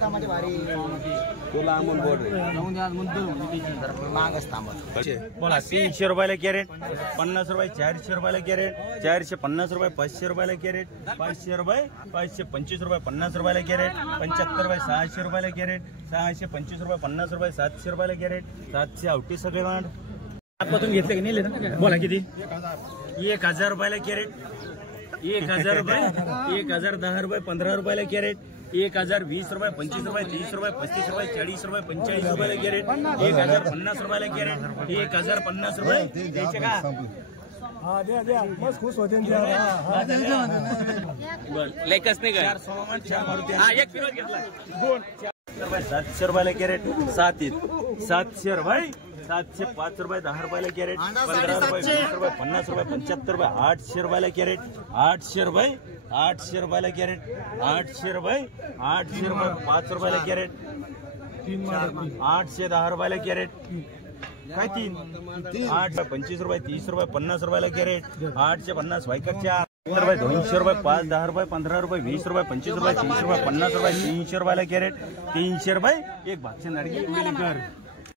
कामाची भारी तुला अमोल बोल मागच थांबत बोला 300 रुपयाला कॅरेट, 50 रुपये, 400 रुपयाला कॅरेट, 450 रुपये, 500 रुपयाला कॅरेट, 500 रुपये, 525 रुपये, 50 रुपयाला कॅरेट, 75 रुपये, 600 रुपयाला कॅरेट, 625 रुपये, 50 रुपये, 700 रुपयाला कॅरेट, 738 सगळे वाढ. आतमधून घेतले की नेले ना? बोला किती? 1000 रुपयाला कॅरेट, 1000 रुपये, 1000, 10 रुपये, 15 रुपयाला कॅरेट, 1000, 20 रुपये, 25 रुपये, 30 रुपये, 35 रुपये, 40 रुपये, 45 रुपयाला कॅरेट, 1050 रुपयाला कॅरेट, 1050 रुपये द्यायचे का? मस्त खुश होते लेकच नाही का? 1 किलो घेतला 700 रुपयाला कॅरेट, 700 रुपये, 705 रुपये, 10 रुपयाला कॅरेट, 15 रुपये, 20 रुपये, 50 रुपये, 75 रुपये, 800 रुपयाला कॅरेट, 800 रुपये, 800 रुपयाला कॅरेट, 800 रुपये, 800 रुपये, 5 रुपयाला कॅरेट, 810 रुपयाला कॅरेट, काय 3, 8 25 रुपये, 30 रुपये, 50 रुपयाला कॅरेट, 850 व्हायकरच्या 200 रुपये, 5, 10 रुपये, 15 रुपये, 20 रुपये, 25 रुपये, 30 रुपये, 50 रुपये, 300 रुपयाला कॅरेट, 300 रुपये, एक भाषण